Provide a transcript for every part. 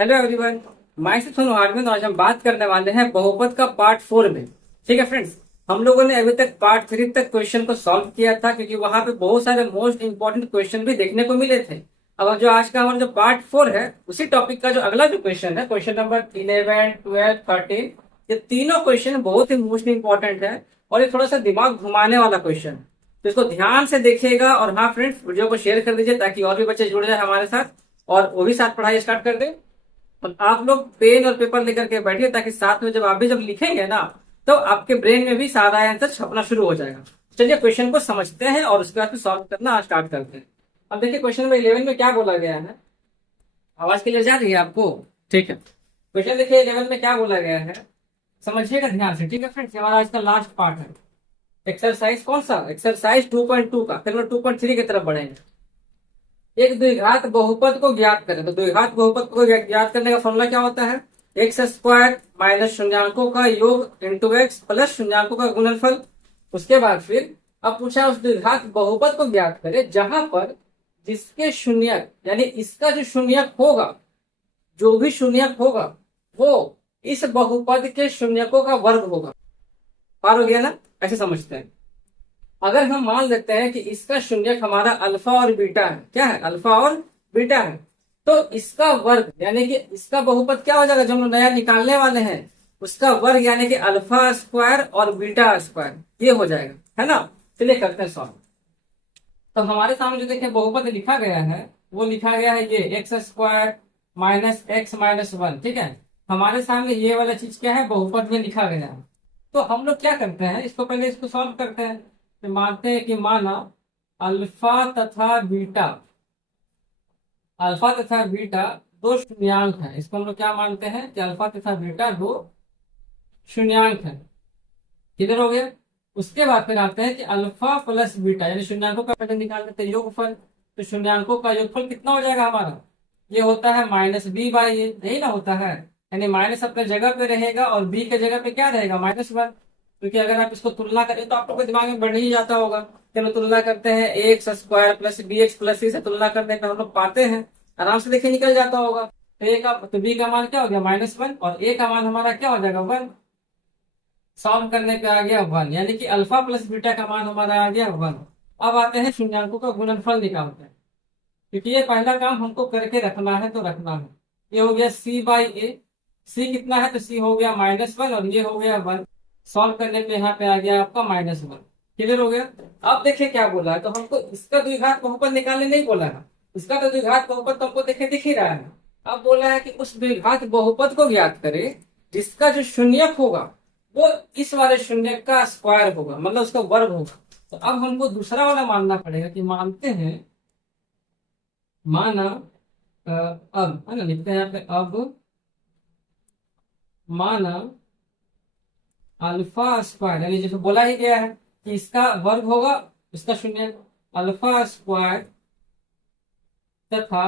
Hello everyone. मैं से Sonu Hardman. आज हम बात करने वाले हैं बहुपद का पार्ट 4 में। ठीक है फ्रेंड्स, हम लोगों ने अभी तक पार्ट 3 तक क्वेश्चन को सॉल्व किया था, क्योंकि वहां पे बहुत सारे मोस्ट इंपॉर्टेंट क्वेश्चन भी देखने को मिले थे। अब जो आज का हमारा जो पार्ट 4 है, उसी टॉपिक का जो अगला जो क्वेश्चन है, क्वेश्चन नंबर 11, 12, 13, ये तीनों क्वेश्चन बहुत ही मोस्ट इंपॉर्टेंट है और ये थोड़ा सा दिमाग घुमाने वाला क्वेश्चन है। तो इसको ध्यान से देखिएगा। और हाँ फ्रेंड्स, वीडियो को शेयर कर दीजिए ताकि और भी बच्चे जुड़ जाए हमारे साथ और वो भी साथ पढ़ाई स्टार्ट कर दें। और आप लोग पेन और पेपर लेकर के बैठिए, ताकि साथ में जब आप भी जब लिखेंगे ना, तो आपके ब्रेन में भी सारा आंसर छपना शुरू हो जाएगा। चलिए क्वेश्चन को समझते हैं और उसके बाद फिर सॉल्व करना स्टार्ट करते हैं। अब देखिए क्वेश्चन नंबर 11 में क्या बोला गया है। आवाज क्लियर जा रही है आपको? ठीक है। क्वेश्चन देखिए 11 में क्या बोला गया है, समझिएगा ध्यान से। ठीक है फ्रेंड्स, हमारा आज का लास्ट पार्ट है। एक्सरसाइज कौन सा? एक्सरसाइज 2.2 का। फिर 2.3 की तरफ बढ़ेंगे। एक द्विघात बहुपद को ज्ञात करें। तो द्विघात बहुपद को ज्ञात करने का फॉर्मूला क्या होता है? एक्स स्क्वायर माइनस शून्यंकों का योग इंटू एक्स प्लस शून्यंकों का गुणनफल। उसके बाद फिर अब पूछा उस द्विघात बहुपद को ज्ञात करें जहां पर जिसके शून्यक, यानी इसका जो शून्यक होगा, जो भी शून्यक होगा वो इस बहुपद के शून्यकों का वर्ग होगा। पार हो गया ना? ऐसे समझते हैं। अगर हम मान लेते हैं कि इसका शून्यक हमारा अल्फा और बीटा है, क्या है? अल्फा और बीटा है, तो इसका वर्ग यानी कि इसका बहुपद क्या हो जाएगा जो हम लोग नया निकालने वाले हैं, उसका वर्ग यानी कि अल्फा स्क्वायर और बीटा स्क्वायर, ये हो जाएगा, है ना? चलिए करते हैं सॉल्व। तो हमारे सामने जो देखिए बहुपद लिखा गया है, वो लिखा गया है ये x square minus x minus 1। ठीक है, हमारे सामने ये वाला चीज क्या है, बहुपद में लिखा गया है। तो हम लोग क्या करते हैं, इसको पहले इसको सॉल्व करते हैं। तो मानते हैं कि माना अल्फा तथा बीटा, अल्फा तथा बीटा दो शून्यांक है। इसको हम लोग क्या मानते हैं कि अल्फा तथा बीटा दो शून्यांक है। किधर हो गया? उसके बाद फिर आते हैं कि अल्फा प्लस बीटा, यानी शून्यांकों का पहले निकाल लेते हैं योगफल। तो शून्यांकों का योगफल कितना हो जाएगा हमारा? ये होता है माइनस बी बाई ए, यही ना होता है? यानी माइनस अपने जगह पे रहेगा और बी के जगह पे क्या रहेगा, -1। क्योंकि अगर आप इसको तुलना करें तो आप लोग के दिमाग में बढ़ ही जाता होगा। चलो तुलना करते हैं, X square plus B X plus C से तुलना करने पे हम लोग पाते हैं, आराम से देखिए निकल जाता होगा। तो ए का, तो बी का मान क्या हो गया, -1, और ए का मान हमारा क्या हो जाएगा, 1। सॉल्व करने पे आ गया 1, यानी कि अल्फा प्लस बीटा का मान हमारा आ गया 1। अब आते हैं शून्यंकों का गुणनफल निकालते हैं, क्योंकि ये पहला काम हमको करके रखना है तो रखना है। ये हो गया सी बाई ए, सी कितना है, तो सी हो गया -1 और ये हो गया 1। सॉल्व करने पे यहाँ पे आ गया आपका -1। क्लियर हो गया? अब देखिए क्या बोला है, तो हमको इसका द्विघात बहुपद निकालने नहीं बोला है। इसका तो द्विघात बहुपद तो हमको देखे दिख ही रहा है। अब बोला है कि उस द्विघात बहुपद को ज्ञात करें जिसका जो शून्यक होगा वो इस वाले शून्यक का स्क्वायर होगा, मतलब उसका वर्ग होगा। तो अब हमको दूसरा वाला मानना पड़ेगा कि मानते हैं, माना अब, है ना, लिखते हैं यहाँ पे अब, माना अल्फा स्क्वायर, यानी जैसे बोला ही गया है कि इसका वर्ग होगा, इसका शून्य, अल्फा स्क्वायर तथा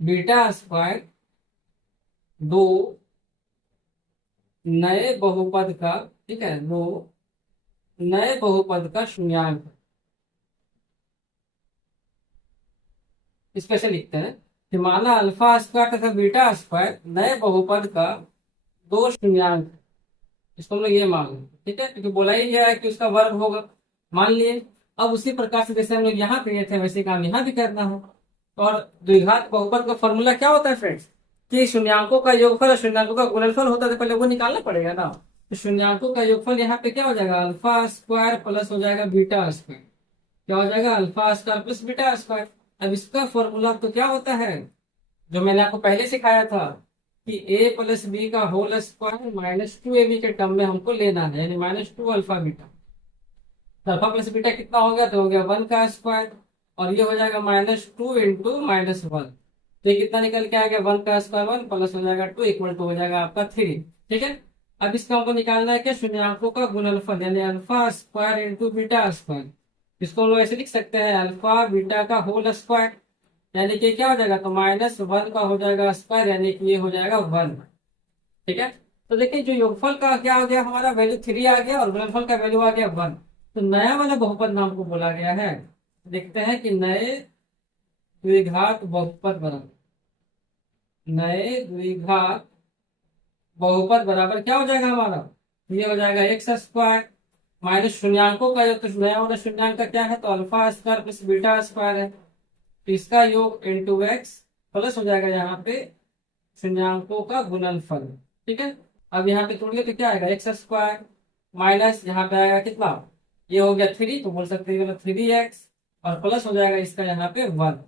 बीटा स्क्वायर दो नए बहुपद का, ठीक है, दो नए बहुपद का शून्यांक है। इस पे से लिखते हैं कि माना अल्फा स्क्वायर तथा बीटा स्क्वायर नए बहुपद का दो शून्यांक है। इसको हम लोग ये मान लें, ठीक है, क्योंकि बोला ही गया है कि उसका वर्ग होगा, मान लिए। अब उसी प्रकार से जैसे हम लोग यहाँ किए थे वैसे काम यहाँ भी करना है। और द्विघात बहुपद का फॉर्मूला क्या होता है फ्रेंड्स, कि शून्यांकों का योगफल और शून्यांकों का गुणनफल होता है, तो पहले वो निकालना पड़ेगा ना। तो शून्यांकों का योगफल यहाँ पे क्या हो जाएगा, अल्फा स्क्वायर प्लस हो जाएगा बीटा स्क्वायर। क्या हो जाएगा, alpha square plus beta square. अब इसका फॉर्मूला तो क्या होता है, जो मैंने आपको पहले सिखाया था कि a प्लस बी का होल स्क्वायर -2ab के टर्म में हमको लेना है, यानी -2 अल्फा बीटा। तो अल्फा प्लस बीटा कितना हो गया, तो हो गया 1 का स्क्वायर, और ये हो जाएगा -2 इंटू -1। तो ये कितना निकल के आ गया, 1 का स्क्वायर 1 प्लस हो जाएगा 2 इक्वल टू हो जाएगा आपका 3। ठीक है, अब इसका हमको निकालना है क्या, शून्यांकों का गुणनफल, यानी alpha square into beta square. इसको हम लोग ऐसे लिख सकते हैं, अल्फा बीटा का होल स्क्वायर, यानी कि क्या हो जाएगा, तो -1 का हो जाएगा स्क्वायर, यानी कि ये हो जाएगा 1। ठीक है, तो देखिए जो योगफल का क्या हो गया, हमारा वैल्यू 3 आ गया और गुणनफल का वैल्यू आ गया 1। तो नया वाला बहुपद नाम को बोला गया है। देखते हैं कि नए द्विघात बहुपद बना। नए द्विघात बहुपद बराबर क्या हो जाएगा हमारा, ये हो जाएगा एक्स स्क्वायर माइनस शून्यंकों का योग, तो नया वाला शून्यंक का क्या है, तो alpha square plus beta square है, तो इसका योग इंटू एक्स प्लस हो जाएगा यहाँ पे शून्यंकों का गुणनफल। ठीक है, अब यहाँ पे तोड़िए तो क्या आएगा, एक्स स्क्वायर माइनस यहाँ पे आएगा कितना, ये हो गया 3, तो बोल सकते हैं 3x और प्लस हो जाएगा इसका यहाँ पे 1,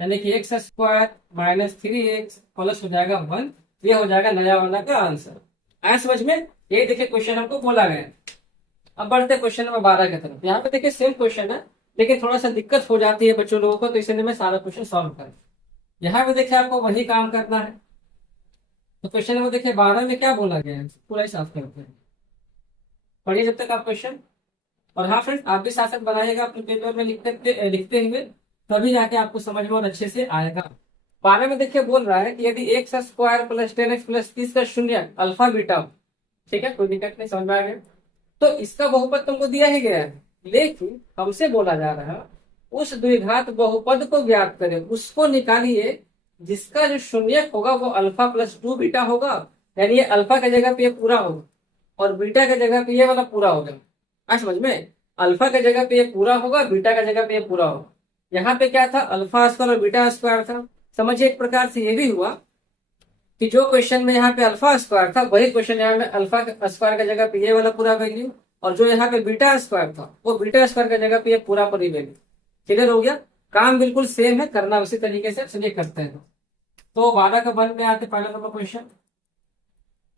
यानी कि x square minus 3x plus हो जाएगा 1। ये हो जाएगा नया वाला का आंसर। आया समझ में, ये देखिए क्वेश्चन हमको बोला गया है। अब बढ़ते क्वेश्चन नंबर 12 की तरफ। यहाँ पे देखिए सेम क्वेश्चन है, लेकिन थोड़ा सा दिक्कत हो जाती है बच्चों लोगों को, तो इसलिए मैं सारा क्वेश्चन सॉल्व करूँ। यहाँ पे देखिए आपको वही काम करना है। तो क्वेश्चन नंबर देखिए 12 में क्या बोला गया है, पूरा ही साफ करते हैं, पढ़िए जब तक आप क्वेश्चन। और हाँ फ्रेंड्स, आप भी साथ साथ बनाइएगा अपने पेपर में लिखते हुए, तभी जाके आपको समझ में और अच्छे से आएगा। 12 में देखिए बोल रहा है कि यदि x square plus 10x plus 30 का शून्य अल्फा बीटा, ठीक है कोई दिक्कत नहीं, समझ में आ गया, तो इसका बहुपद तुमको दिया ही गया है, लेकिन हमसे बोला जा रहा है उस द्विघात बहुपद को ज्ञात करें, उसको निकालिए जिसका जो शून्य होगा वो अल्फा प्लस 2 बीटा होगा, यानी ये अल्फा की जगह पे ये पूरा होगा और बीटा की जगह पे ये वाला पूरा होगा। आ समझ में, अल्फा की जगह पे ये पूरा होगा, बीटा की जगह पे ये पूरा होगा। यहाँ पे क्या था, अल्फा स्क्वायर और बीटा स्क्वायर था। समझिए एक प्रकार से ये भी हुआ कि जो क्वेश्चन में यहाँ पे अल्फा स्क्वायर था वही क्वेश्चन यहाँ में अल्फा स्क्वायर की जगह पे ये वाला पूरा वैल्यू, और जो यहाँ पे बीटा स्क्वायर था वो बीटा स्क्वायर की जगह पे ये पूरा पूरी वैल्यू। क्लियर हो गया, काम बिल्कुल सेम है, करना उसी तरीके से। चलिए करते हैं। तो 12 का 1 में आते पहला नंबर क्वेश्चन।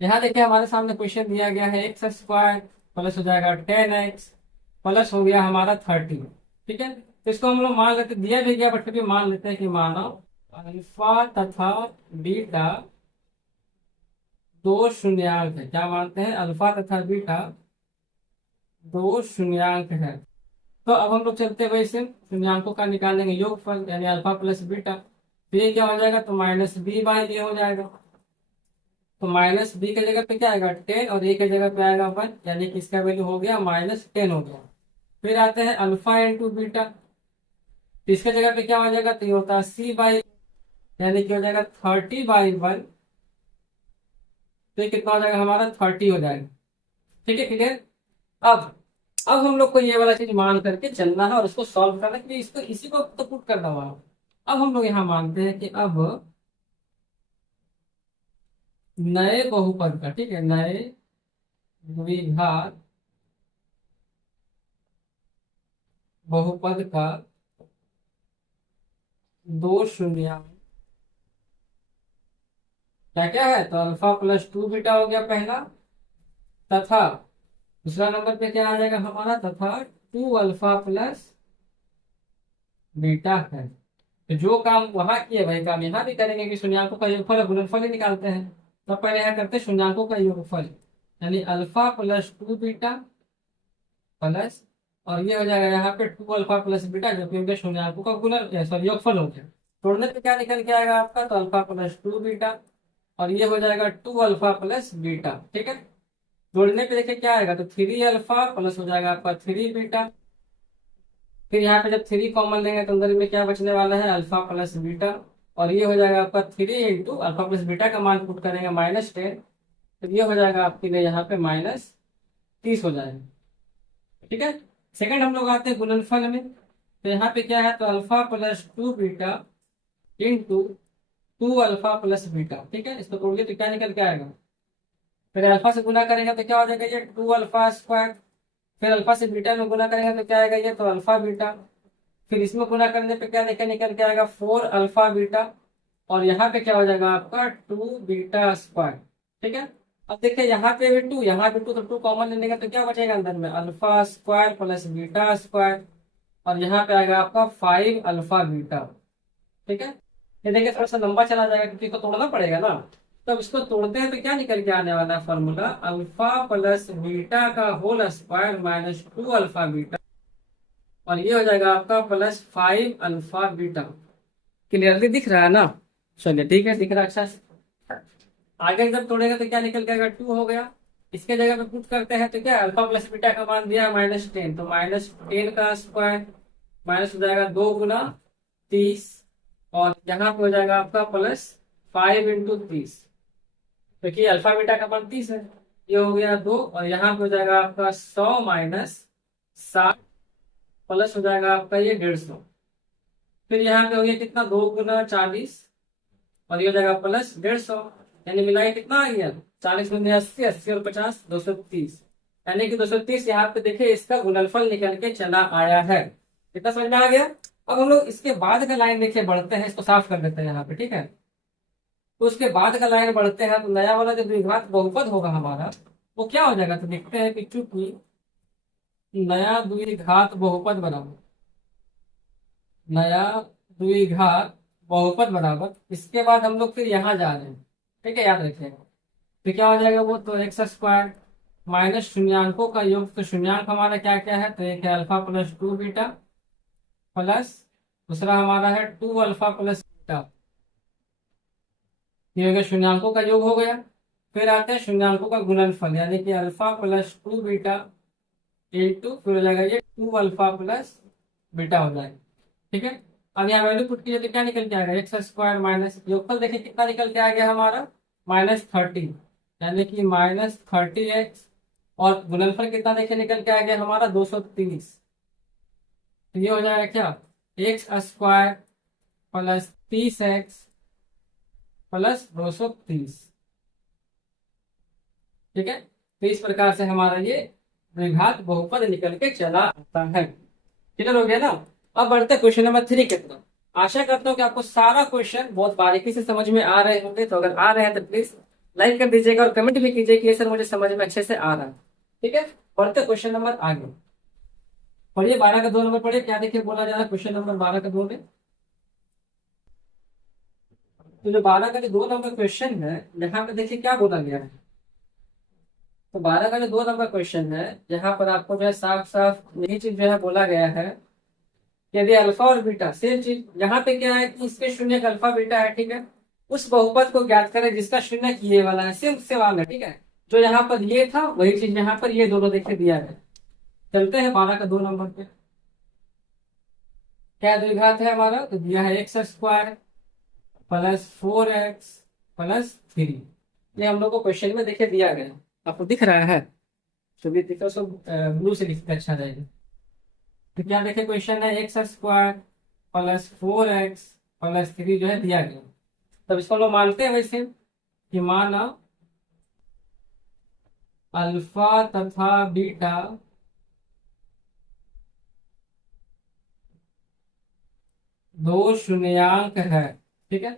यहाँ देखिए हमारे सामने क्वेश्चन दिया गया है एक्स स्क्वायर प्लस हो जाएगा 10x प्लस हो गया हमारा 30। ठीक है, तो इसको हम लोग मान लेते, दिया भी गया बट फिर भी मान लेते हैं कि मानो अल्फा तथा बीटा दो शून्यांक है। क्या मानते हैं, अल्फा तथा बीटा दो शून्यांक है। तो अब हम लोग चलते हुए इसे शून्यांकों का निकालेंगे योगफल, यानी अल्फा प्लस बीटा, तो ये क्या हो जाएगा, तो माइनस बी बाई ए हो जाएगा। तो माइनस बी की जगह पे क्या आएगा 10 और ए की जगह पे आएगा 1, यानी कि इसका वैल्यू हो गया -10 हो गया। फिर आते हैं अल्फा इंटू बीटा, तो इसके जगह पे क्या हो जाएगा, तो ये होता है सी बाई, यानी कि हो जाएगा 30/1, तो ये कितना हो जाएगा हमारा 30 हो जाएगा। ठीक है क्लियर। अब हम लोग को ये वाला चीज मान करके चलना है और उसको सॉल्व करना है, क्योंकि इसको इसी को तो पुट करना हुआ। अब हम लोग यहाँ मानते हैं कि अब नए बहुपद का, ठीक है, नए द्विघात बहुपद का दो शून्यंक क्या क्या है, तो अल्फा प्लस 2 बीटा हो गया पहला, तथा दूसरा नंबर पे क्या आ जाएगा हमारा, तथा 2 अल्फा प्लस बीटा है। तो जो काम वहां किए वही काम यहाँ भी करेंगे कि शून्यंकों का योगफल और गुणनफल ही निकालते हैं। तो पहले यहाँ करते हैं शून्यंकों का योगफल, यानी अल्फा प्लस 2 बीटा प्लस, और ये हो जाएगा यहाँ पे 2 अल्फा प्लस बीटा, जो कि हो गया शून्यंकों का गुणन सॉरी योगफल हो गया। तोड़ने पे क्या निकल के आएगा आपका, तो अल्फा प्लस 2 बीटा और ये हो जाएगा 2 अल्फा प्लस बीटा। ठीक है, जोड़ने पे देखिए क्या आएगा, तो 3 अल्फा प्लस हो जाएगा आपका 3 बीटा। फिर यहाँ पे जब 3 कॉमन लेंगे तो अंदर में क्या बचने वाला है, अल्फा प्लस बीटा, और ये हो जाएगा आपका 3 इंटू अल्फा प्लस बीटा का मान पुट करेंगे -10, तो ये हो जाएगा आपके लिए यहाँ पे -30 हो जाएगा। ठीक है, सेकंड हम लोग आते हैं गुणनफल में। तो यहाँ पे क्या है, तो alpha plus 2 beta into 2 alpha plus beta. ठीक है, इसको तोड़िए तो क्या निकल के आएगा, फिर अल्फा से गुना करेंगे तो क्या हो जाएगा, ये 2 अल्फा स्क्वायर, फिर अल्फा से बीटा में गुना करेंगे तो क्या आएगा, ये तो अल्फा बीटा, फिर इसमें गुना करने पे क्या निकल के आएगा 4 अल्फा बीटा, और यहाँ पे क्या हो जाएगा आपका 2 बीटा स्क्वायर। ठीक है, अब देखिए यहाँ पे भी 2, यहाँ पे 2, तो 2 कॉमन लेने का तो क्या बचेगा अंदर में, alpha square plus beta square, और यहाँ पे आएगा आपका 5 अल्फा बीटा। ठीक है, ये देखिए थोड़ा सा लंबा चला जाएगा क्योंकि इसको तोड़ना पड़ेगा ना। तब इसको तोड़ते हैं तो क्या निकल के आने वाला है फॉर्मूला, अल्फा प्लस बीटा का whole square minus 2 alpha beta, और ये हो जाएगा आपका +5 अल्फा बीटा। क्लियरली दिख रहा है ना, चलिए ठीक है, दिख रहा है अच्छा से। आगे जब तोड़ेगा तो क्या निकल के आएगा 2 हो गया, इसके जगह पे पुट करते हैं तो क्या अल्फा प्लस बीटा का मान दिया -10, तो -10 का स्क्वायर माइनस हो जाएगा 2 गुना 30, और यहाँ पे हो जाएगा आपका 5 इंटू 30, क्योंकि अल्फा बीटा का मान 30 है। ये हो गया 2, और यहाँ पे हो जाएगा आपका 100 माइनस 60 प्लस हो जाएगा आपका ये 150। फिर यहाँ पे हो गया कितना, 2 गुना 40, और ये हो जाएगा प्लस 150, यानी मिला के कितना आ गया, 40 गुना 80, 80 और 50 230, यानी कि 230 यहाँ पे देखिए इसका गुणनफल निकल के चला आया है। कितना समझ में आ गया। अब हम लोग इसके बाद का लाइन देखिए बढ़ते हैं, इसको साफ कर देते हैं यहाँ पे, ठीक है। तो उसके बाद का लाइन बढ़ते हैं, तो नया वाला जो द्विघात बहुपद होगा हमारा वो क्या हो जाएगा, तो देखते हैं कि चूंकि नया द्विघात बहुपद बराबर, नया द्विघात बहुपद बराबर, इसके बाद हम लोग फिर यहाँ जा रहे हैं, ठीक है, याद रखिएगा। तो क्या हो जाएगा वो, तो एक्स स्क्वायर माइनस शून्यांकों का योग, तो शून्यांक हमारा क्या क्या है, तो एक है अल्फा प्लस 2 बीटा, प्लस दूसरा हमारा है 2 अल्फा प्लस बीटा, ये हो गया शून्यांकों का योग हो गया। फिर आते हैं शून्यांकों का गुणनफल, यानी कि अल्फा प्लस 2 बीटा इंटू फिर हो जाएगा ये 2 अल्फा प्लस बीटा हो जाएगा, ठीक है। अब यहाँ वैल्यू पुट कीजिए तो क्या निकल के आएगा, एक्स स्क्वायर माइनस योगफल देखिए कितना निकल के आ गया हमारा, -30, यानी कि -30x, और गुणनफल कितना देखिए निकल के आ गया हमारा 230। तो ये हो जाएगा क्या, x square plus 30x plus 230, ठीक है। तो इस प्रकार से हमारा ये द्विघात बहुपद निकल के चला आता है। क्लियर हो गया ना। अब बढ़ते क्वेश्चन नंबर 3 की तरफ। आशा करता हूँ कि आपको सारा क्वेश्चन बहुत बारीकी से समझ में आ रहे होंगे, तो अगर आ रहे हैं तो प्लीज लाइक कर दीजिएगा और कमेंट भी कीजिए कि ये सर मुझे समझ में अच्छे से आ रहा है, ठीक है। बढ़ते क्वेश्चन नंबर आगे पढ़िए, 12 का 2 नंबर पढ़िए, क्या देखिए बोला जा रहा है क्वेश्चन नंबर 12 का 2 में। तो जो 12 का जो 2 नंबर क्वेश्चन है, यहाँ पे देखिए क्या बोला गया है। तो 12 का जो 2 नंबर क्वेश्चन है, यहाँ पर आपको जो है साफ साफ यही चीज जो है बोला गया है, यदि अल्फा और बीटा सेम चीज, यहाँ पे क्या है कि इसके शून्य का अल्फा बीटा है, ठीक है, उस बहुपद को ज्ञात करें जिसका शून्य ये वाला है, सेम सवाल है, ठीक है। जो यहाँ पर ये था वही चीज यहाँ पर ये दोनों देखे दिया है। चलते हैं 12 का 2 नंबर पे। क्या द्विघात है हमारा, तो दिया है x square plus 4x plus 3, ये हम लोग को क्वेश्चन में देखे दिया गया, आपको दिख रहा है, तो भी दिखा सो ब्लू से लिखते अच्छा रहेगा। तो क्या देखे क्वेश्चन है, x square plus 4x plus 3 जो है दिया गया। तब इसको लोग मानते हैं वैसे कि माना अल्फा तथा बीटा दो शून्यांक है, ठीक है।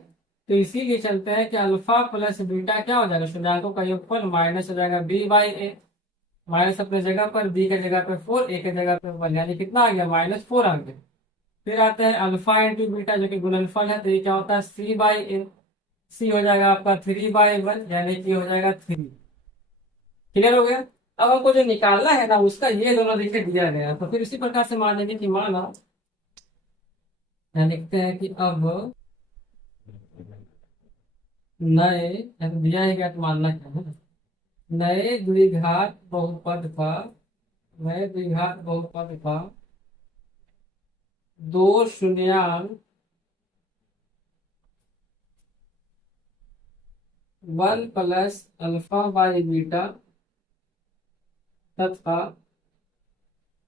तो इसीलिए चलते हैं कि अल्फा प्लस बीटा क्या हो जाएगा, शून्यांकों का योगफल माइनस हो जाएगा b/a, माइनस अपने जगह पर, b के जगह पे 4, a के जगह पे 1, यानी कितना आ गया, -4 आ गया। फिर आते हैं अल्फा इंटू बीटा जो कि गुणनफल है, तो ये क्या होता है c/a, c हो जाएगा आपका 3/1, यानी कि हो जाएगा 3। क्लियर हो गया। अब हमको जो निकालना है ना उसका ये दोनों देखिए दिया गया, तो फिर इसी प्रकार से मान लेंगे कि माना, लिखते हैं कि अब नए, दिया है क्या तो मानना क्या है, नए द्विघात बहुपद का, नए द्विघात बहुपद का दो शून्यांक 1 प्लस अल्फा बाई बीटा तथा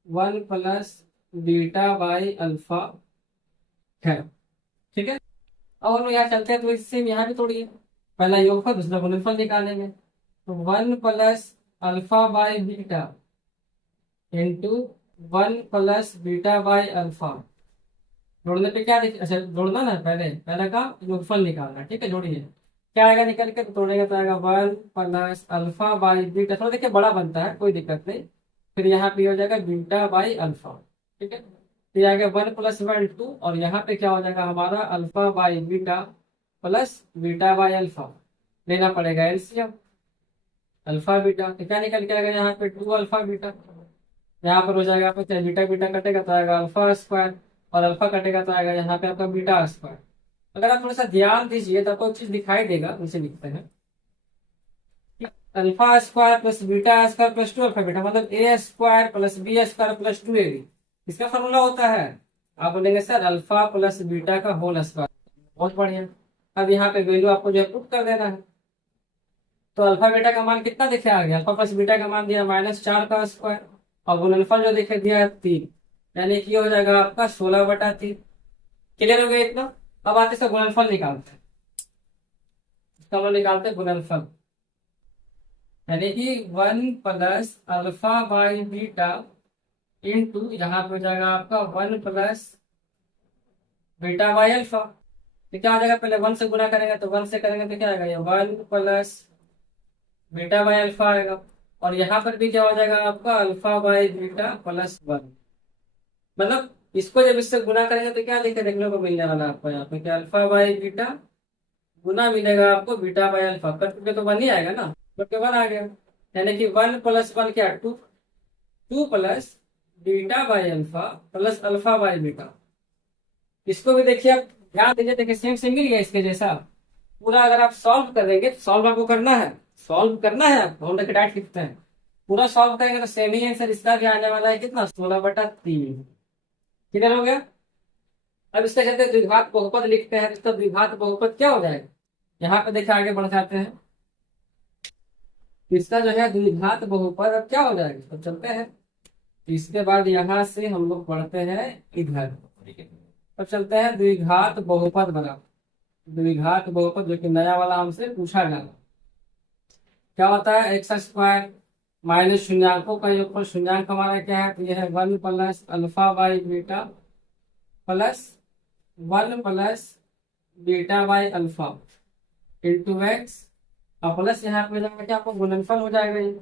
1 प्लस बीटा बाई अल्फा है, ठीक है। अब हम लोग यहाँ चलते हैं, तो इससे यहाँ भी तोड़िए, पहला योगफल दूसरा गुणनफल निकालेंगे। तो 1 plus alpha by beta into 1 plus beta by alpha, जोड़ने पे क्या अच्छा जोड़ना ना, पहले का योगफल निकालना, ठीक है। जोड़िए क्या आएगा निकल के, तो तोड़ेंगे तो आएगा 1 प्लस अल्फा बाई बीटा, थोड़ा देखिए बड़ा बनता है, कोई दिक्कत नहीं। फिर यहाँ पे हो जाएगा बीटा बाई अल्फा, ठीक है। तो आ गया 1 प्लस 1 2, और यहाँ पे क्या हो जाएगा हमारा alpha by beta plus beta by alpha, लेना पड़ेगा एलसीएम, अल्फा बीटा, तो क्या निकल के आएगा यहाँ पे 2 अल्फा बीटा, यहाँ पर हो जाएगा आपका बीटा बीटा कटेगा तो आएगा अल्फा स्क्वायर, और अल्फा कटेगा तो आएगा यहाँ पे आपका बीटा स्क्वायर। अगर आप थोड़ा सा ध्यान दीजिए तो आपको चीज दिखाई देगा, नीचे लिखते हैं alpha square plus beta square plus 2 alpha beta, मतलब A square plus B square plus 2ab, इसका फॉर्मूला होता है, आप बोलेंगे सर अल्फा प्लस बीटा का होल स्क्वायर, बहुत बढ़िया। अब यहाँ पे वैल्यू आपको जो है पुट कर देना है। तो अल्फा बीटा का मान कितना दिखे आ गया, अल्फा प्लस बीटा का मान दिया -4 का स्क्वायर, और गुणनफल जो दिखे दिया है 3, यानी कि ये हो जाएगा आपका 16/3। क्लियर हो गया इतना। अब आते इसका गुणनफल निकालते हैं, इसका हम लोग निकालते हैं गुणनफल, यानी कि 1 plus alpha by beta into यहाँ पे हो जाएगा आपका 1 प्लस बीटा बाई अल्फा। तो क्या हो जाएगा, पहले 1 से गुणा करेंगे, तो 1 से करेंगे तो क्या आएगा, ये 1 प्लस बीटा बाई अल्फा आएगा, और यहाँ पर भी क्या हो जाएगा आपका अल्फा बाई बीटा प्लस 1। मतलब इसको जब इससे गुणा करेंगे तो क्या लिखे देखने को मिलने वाला है आपको यहाँ पे, क्या अल्फा बाई बीटा गुना मिलेगा आपको बीटा बाई अल्फा, करके तो 1 ही आएगा ना, करके 1 आ गया, यानी कि 1 प्लस 1 क्या 2, 2 plus beta by alpha plus alpha by beta. इसको भी देखिए आप ध्यान दीजिए, देखिए सेम सेम मिल गया इसके जैसा पूरा। अगर आप सॉल्व करेंगे तो सॉल्व आपको करना है, सॉल्व करना है आपको, हम लोग डायरेक्ट लिखते हैं, पूरा सॉल्व करेंगे तो सेम ही आंसर इसका भी आने वाला है, कितना 16/3। किधर हो गया। अब इसका चलते द्विघात बहुपद लिखते हैं, इसका द्विघात बहुपद क्या हो जाएगा, यहाँ पे देखिए आगे बढ़ जाते हैं, इसका जो है द्विघात बहुपद अब क्या हो जाएगा, तो चलते हैं। इसके बाद यहाँ से हम लोग पढ़ते हैं इधर, अब चलते हैं द्विघात बहुपद बना, द्विघात बहुपद जो कि नया वाला हमसे पूछा गया, क्या होता है एक्स स्क्वायर माइनस शून्यांकों का योगफल, शून्यांक हमारा क्या है, तो यह है 1 plus alpha by beta plus 1 plus beta by alpha into x, और प्लस यहाँ पे जाएगा क्या आपको गुणनफल हो जाएगा, ये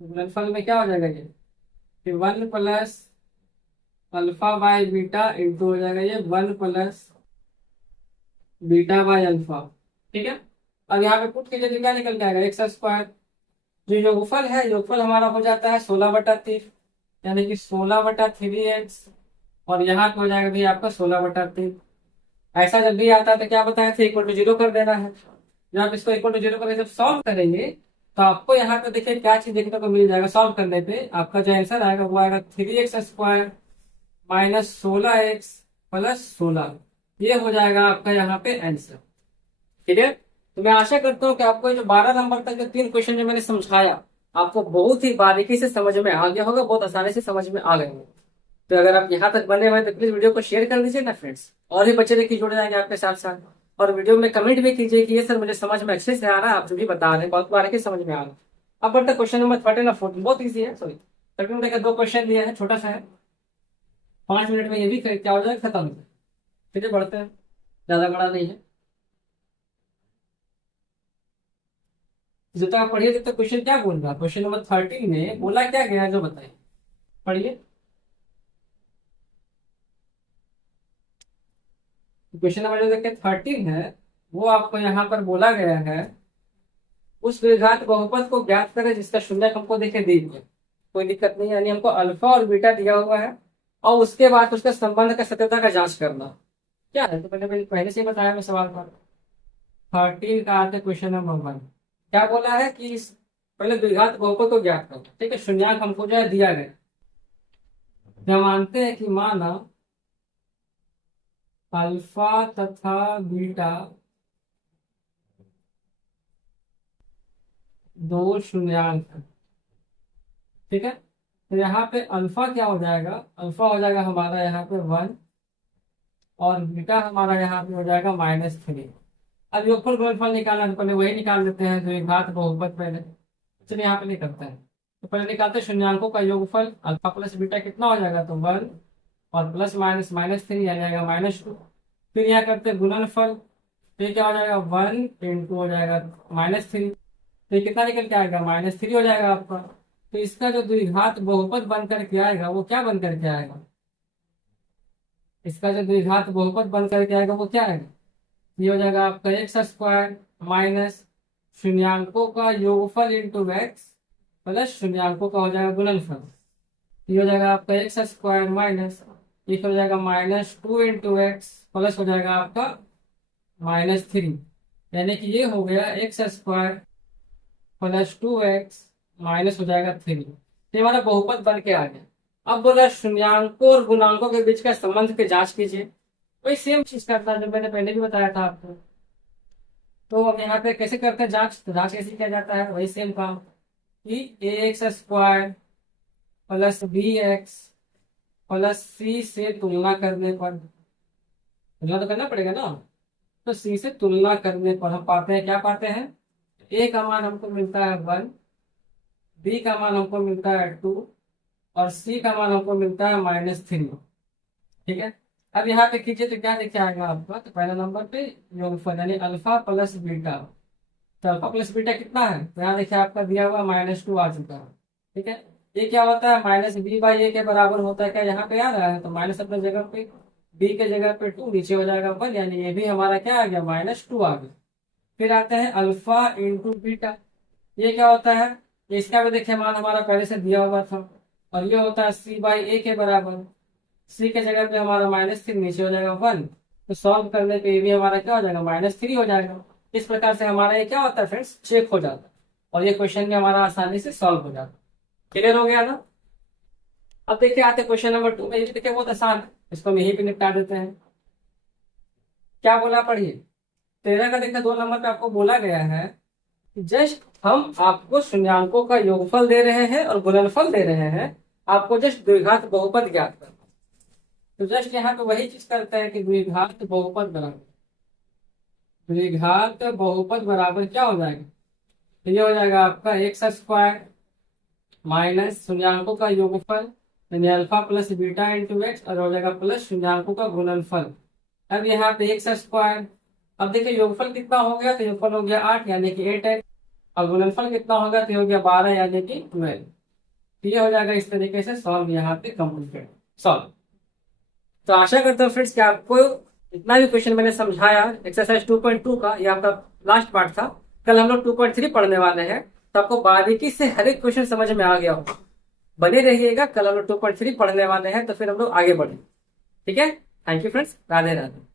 गुणनफल में क्या हो जाएगा ये 1 plus alpha by beta into हो जाएगा ये 1 प्लस बीटा बाई अल्फा। ठीक है, अब यहाँ पे पुट कीजिए तो क्या निकल के आएगा एक्स स्क्वायर, जो योगफल है योगफल हमारा हो जाता है 16/3, यानी कि 16/3x, और यहाँ पे हो जाएगा भी आपका 16/3। ऐसा जब भी आता है तो क्या बताया था, इक्वल टू 0 कर देना है। जब आप इसको इक्वल टू 0 करके जब सॉल्व करेंगे तो आपको यहाँ पे देखिए क्या चीज देखने को मिल जाएगा, सॉल्व करने पे आपका जो आंसर आएगा वो आएगा 3x square minus 16x plus 16, ये हो जाएगा आपका यहाँ पे आंसर। ठीक है, तो मैं आशा करता हूँ कि आपको जो 12 नंबर तक के 3 क्वेश्चन जो मैंने समझाया आपको बहुत ही बारीकी से समझ में आ गया होगा, बहुत आसानी से समझ में आ गए होंगे। तो अगर आप यहाँ तक बने हुए हैं तो प्लीज वीडियो को शेयर कर दीजिए ना फ्रेंड्स, और भी बच्चे देखिए जुड़ जाएंगे आपके साथ साथ। और वीडियो में कमेंट भी कीजिए कि ये सर मुझे समझ में अच्छे से आ रहा है, आप जो भी बता रहे हैं बहुत बारीकी समझ में आ रहा है। अब बढ़ते क्वेश्चन नंबर 13 और 14, बहुत ईजी है, सॉरी 13 देखिए 2 क्वेश्चन दिया है, छोटा सा है, 5 मिनट में ये भी क्या हो जाएगा खत्म। ठीक है, बढ़ते हैं, ज्यादा बड़ा नहीं है। जो तो आप पढ़िए, तो क्वेश्चन क्या बोल रहा है, क्वेश्चन नंबर 13 में बोला क्या गया है जो बताइए, पढ़िए। क्वेश्चन नंबर जो देखिए 13 है वो आपको यहाँ पर बोला गया है उस द्विघात बहुपद को ज्ञात करें जिसका शून्यक हमको देखे दी है, कोई दिक्कत नहीं है, यानी हमको अल्फा और बीटा दिया हुआ है, और उसके बाद उसका संबंध का सत्यता का जांच करना क्या है। तो मैंने पहले से ही बताया मैं सवाल पर 13 का आते क्वेश्चन नंबर 1 क्या बोला है कि पहले द्विघात बहुपद को ज्ञात करो। ठीक है, शून्यक हमको जो है दिया गया, हम मानते हैं कि माना अल्फा तथा बीटा दो शून्यंक। ठीक है, तो यहाँ पे अल्फा क्या हो जाएगा, अल्फा हो जाएगा हमारा यहाँ पे 1, और बीटा हमारा यहाँ पे हो जाएगा -3। अब योगफल गुणनफल निकालना है, पहले वही निकाल देते हैं द्विघात बहुपद पहले, चलिए यहाँ पे नहीं करते हैं, तो पहले निकालते हैं शून्यंकों का योगफल, अल्फा प्लस बीटा कितना हो जाएगा, तो 1 और प्लस माइनस -3 आ जाएगा -2। फिर यहाँ करते हैं गुणनफल, तो क्या हो जाएगा 1 इंटू हो जाएगा -3, तो कितना निकल के आएगा -3 हो जाएगा आपका। तो इसका जो द्विघात बहुपद बन करके आएगा वो क्या बन करके आएगा, इसका जो द्विघात बहुपद बन करके आएगा वो क्या आएगा, ये हो जाएगा आपका एक्स स्क्वायर माइनस शून्यंकों का योगफल इंटू एक्स प्लस शून्यंकों का हो जाएगा गुणनफल, ये हो जाएगा आपका एक्स स्क्वायर माइनस ये हो जाएगा -2 इंटू एक्स प्लस हो जाएगा आपका -3, यानी कि ये हो गया x square plus 2x minus हो जाएगा 3। ये हमारा बहुपद बन के आ गया। अब बोला शून्यंकों और गुणांकों के बीच का संबंध की जांच कीजिए, वही सेम चीज करता है जो मैंने पहले भी बताया था आपको। तो अब यहाँ पे कैसे करते हैं जांच, तो जांच कैसे किया जाता है, वही सेम काम कि A X square plus B X plus C से तुलना करने पर, तुलना तो करना पड़ेगा ना, तो सी से तुलना करने पर हम पाते हैं, क्या पाते हैं, ए का मान हमको मिलता है 1, बी का मान हमको मिलता है 2 और सी का मान हमको मिलता है -3। ठीक है। अब यहाँ पे कीजिए तो क्या देखिए आएगा आपका, तो पहला नंबर पे योगफल यानी अल्फा प्लस बीटा। तो अल्फा प्लस बीटा कितना है, तो यहाँ देखिए आपका दिया हुआ -2 आ चुका है। ठीक है। ये क्या होता है, -b/a के बराबर होता है क्या, यहाँ पे आ रहा है तो माइनस अपने जगह पे, b के जगह पे 2 नीचे हो जाएगा 1, यानी ये भी हमारा क्या आ गया, -2 आ गया। फिर आते हैं अल्फा इंटू बीटा, ये क्या होता है, इसका भी देखिए मान हमारा पहले से दिया हुआ था, और ये होता है c/a के बराबर। सी के जगह पे हमारा -3 नीचे हो जाएगा 1, तो सॉल्व करने पे ये भी हमारा क्या हो जाएगा, -3 हो जाएगा। इस प्रकार से हमारा ये क्या होता है फ्रेंड्स, चेक हो जाता है और ये क्वेश्चन भी हमारा आसानी से सॉल्व हो जाता है। क्लियर हो गया ना। अब देखिए आते क्वेश्चन नंबर 2 में, ये देखिए बहुत आसान है, इसको हम यहीं पे निपटा देते हैं। क्या बोला पढ़िए, 13 का देखिए 2 नंबर पे आपको बोला गया है जस्ट हम आपको शून्यांकों का योगफल दे रहे हैं और गुणनफल दे रहे हैं, आपको जस्ट द्विघात बहुपद ज्ञात करना। तो जस्ट यहाँ पे वही चीज करते हैं कि द्विघात बहुपद बराबर, द्विघात बहुपद बराबर क्या हो जाएगा, तो ये हो जाएगा आपका एक्स स्क्वायर माइनस शून्यांकों का योगफल यानी alpha plus beta into x, और हो जाएगा प्लस शून्यांकों का गुणनफल। अब यहाँ पे एक्स स्क्वायर, अब देखिए योगफल कितना हो गया, तो योगफल हो गया 8 यानी कि 8x, और गुणनफल कितना होगा, तो हो गया 12 यानी कि 12। तो ये हो जाएगा इस तरीके से सॉल्व, यहाँ पे कंप्लीटेड सॉल्व। तो आशा करता हूँ फ्रेंड्स कि आपको इतना भी क्वेश्चन मैंने समझाया एक्सरसाइज 2.2 का, ये आपका लास्ट पार्ट था। कल हम लोग 2.3 पढ़ने वाले हैं, तो आपको बारीकी से हर एक क्वेश्चन समझ में आ गया हो। बने रहिएगा, कल हम लोग 2.3 पढ़ने वाले हैं, तो फिर हम लोग आगे बढ़े। ठीक है। Thank you friends, Radhe Radhe.